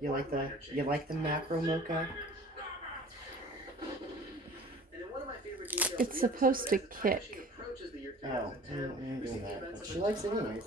You like the macro, Mocha? It's supposed to kick. Oh, I ain't doing that. But she likes it anyways.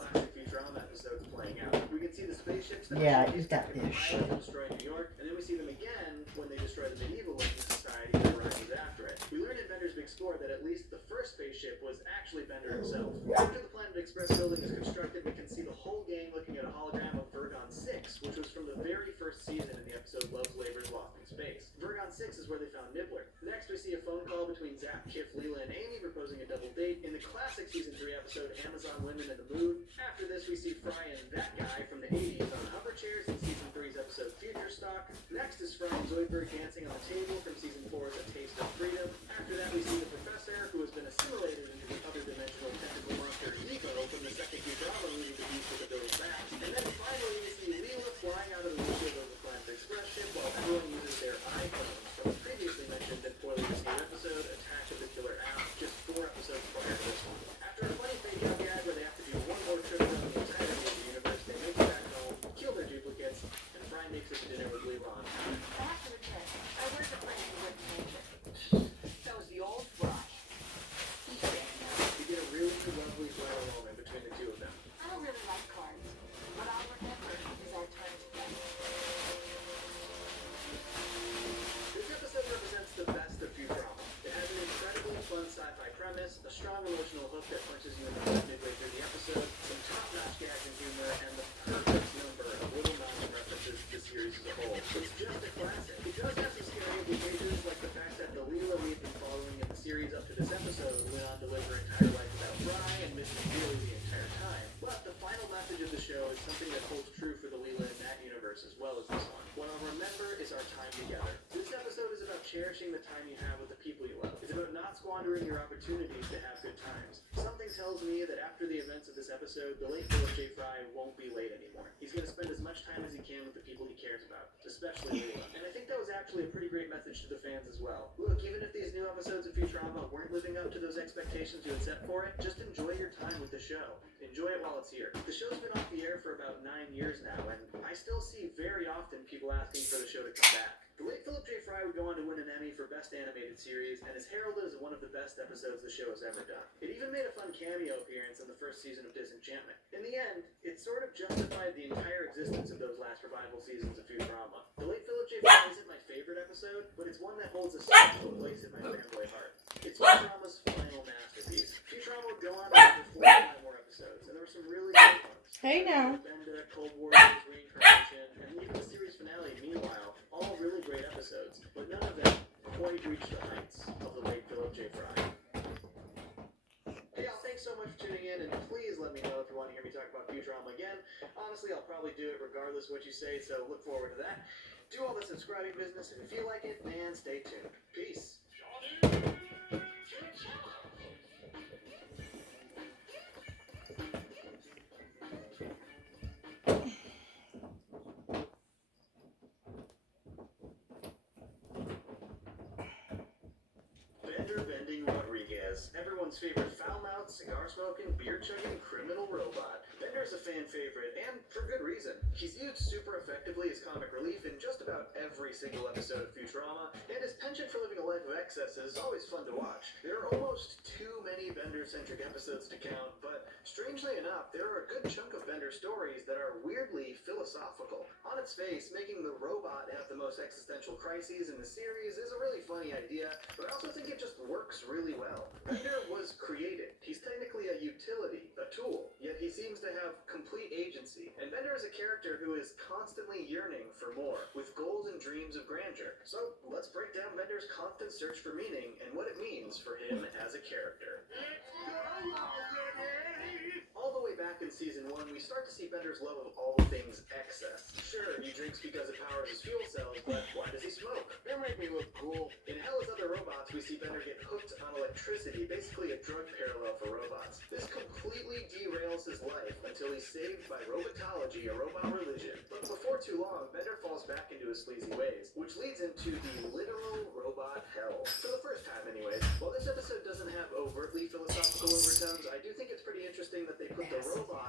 Yeah, eat that fish. And then we see them again when they destroy the medieval-looking society that arises after it. We learn in Bender's Big Score that at least the first spaceship was actually Bender himself. After the Planet Express building is constructed, we can see the whole gang looking at a hologram of Vergon 6, which was from the very first season in the episode Love's Labor's Lost in Space. Vergon 6 is where they found Nibbler. Next, we see a phone call between Zap, Kif, Leela, and Amy proposing a double date in the classic Season 3 episode Amazon Women in the Mood. After this, we see Fry and that guy from the 80s on hover chairs in Season 3's episode Future Stock. Next is Fry and Zoidberg dancing on the table from Season 4's A Taste of Freedom. After that, we see the professor, who has been assimilated into the other dimensional tentacle monster Ego from the second Futurama movie, The Beast with a Billy Bat. And then finally, we see Leela flying out of the windshield of the Planet Express ship while everyone uses their iPhones from the previously mentioned and poorly received episode Attack of the Killer App, just 4 episodes prior to this one. After a funny fake-out gag where they have to do one more trip around the entirety of the universe, they make it back home, kill their duplicates, and Fry makes it to dinner with Levon. After the test, I learned to play with nature. That was the old Fry. He's dead now. We get a really lovely final moment between the two of them. I don't really like cards. What I'll remember is our time together. This episode represents the best of Futurama. It has an incredibly fun sci-fi premise, a strong emotional hook that punches you in the gut midway through the episode, some top-notch gags and humor, and the perfect number of little mountain references to the series as a whole. It's just a classic. It does have some scary implications, like the fact that the Leela we have been following in the series up to this episode went on to live her entire life without Fry and missed nearly the entire time. But the final message of the show is something that holds true for the Leela in that universe as well as this one. What I'll remember is our time together. This episode is about cherishing the time you have with the people you love. It's about not squandering your opportunities to have good times. Something tells me that after the events of this episode, the late Philip J. Fry won't be late anymore. He's going to spend as much time as he can with the people he cares about, especially Leela. And I think that was actually a pretty great message to the fans as well. Look, even if these new episodes of Futurama weren't living up to those expectations you had set for it, just enjoy your time with the show. Enjoy it while it's here. The show's been off the air for about 9 years now, and I still see very often people asking for the show to come back. The late Philip J. Fry would go on to win an Emmy for Best Animated Series, and is heralded as one of the best episodes the show has ever done. It even made a fun cameo appearance in the first season of Disenchantment. In the end, it sort of justified the entire existence of those last revival seasons of Futurama. The late Philip J. Fry isn't my favorite episode, but it's one that holds a special place in my fanboy heart. It's Futurama's final masterpiece. Futurama would go on to over 45 more episodes, and there were some really good ones. Hey now. Bender, Cold War, Reincarnation, and even the series finale, Meanwhile, all really great episodes, but none of them quite reached the heights of the late Philip J. Fry. Hey y'all, thanks so much for tuning in, and please let me know if you want to hear me talk about Futurama again. Honestly, I'll probably do it regardless of what you say, so look forward to that. Do all the subscribing business if you feel like it, and stay tuned. Peace. Everyone's favorite foul-mouthed, cigar-smoking, beer-chugging criminal robot. Bender's a fan favorite, and for good reason. He's used super effectively as comic relief in just about every single episode of Futurama, and his penchant for living a life of excess is always fun to watch. There are almost too many Bender-centric episodes to count, but strangely enough, there are a good chunk of Bender stories that are weirdly philosophical. On its face, making the robot have the most existential crises in the series is a really funny idea, but I also think it just works really well. Bender was created. He's technically a utility, a tool, yet he seems to have complete agency. And Bender is a character who is constantly yearning for more, with goals and dreams of grandeur. So let's break down Bender's constant search for meaning and what it means for him as a character. All the way back in season 1, we start to see Bender's love of all things excess. Sure, he drinks because it powers his fuel cells, but why does he smoke? That might me look cool. In Hell is Other Robots, we see Bender get hooked on electricity, basically a drug parallel for robots. This completely derails his life until he's saved by robotology, a robot religion. But before too long, Bender falls back into his sleazy ways, which leads into the literal robot hell. For the first time, anyways. While this episode doesn't have overtly philosophical overtones, I do think it's pretty interesting that they put the robot